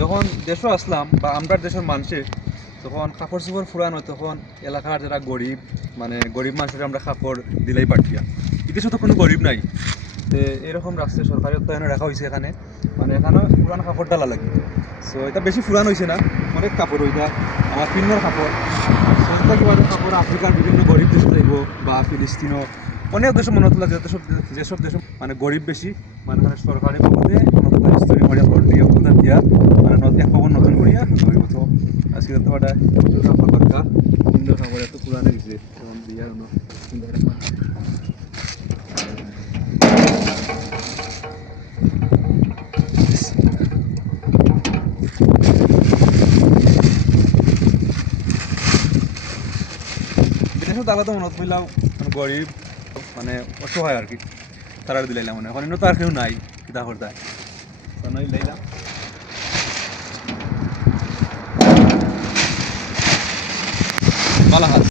যখন দেশও আসলাম বা আমরা দেশের মানুষে তখন কাপড় চোপড় ফুরানো তখন এলাকার যারা গরিব মানে গরিব মানুষের আমরা কাপড় দিলেই পাঠিয়া এদেশে তো কোনো গরিব নাই। তো এরকম রাখছে সরকারি অর্থায়নে রাখা হয়েছে এখানে, মানে এখানে পুরান কাপড় ডালা লাগে। সো এটা বেশি পুরান হয়েছে না, অনেক কাপড় ওইটা আমার কিন্নর কাপড়। সো এটা কিবা কাপড় আফ্রিকার বিভিন্ন গরিব দেশে যাইব বা ফিলিস্তিনও অনেক দেশ মনে হতো যেসব দেশ মানে গরিব বেশি, মানে মানে সরকারি বাবদে কোনো স্তরি মরিয়া ঘর দিয়ে কোথা দিয়া মানে এক খবর নতুন করিয়া হইব। তো আজকে তো একটা কাপড় দরকার, কিন্নর কাপড় এত পুরান হয়েছে এবং দিয়া বিদেশে তাহলে তো মনত পেলাম গরিব মানে অসহায় আর কি, তারা দিলাইলাম মনে এখন তো আর কেউ নাই কিতা করতায় নই লাইলাম বালাহাত।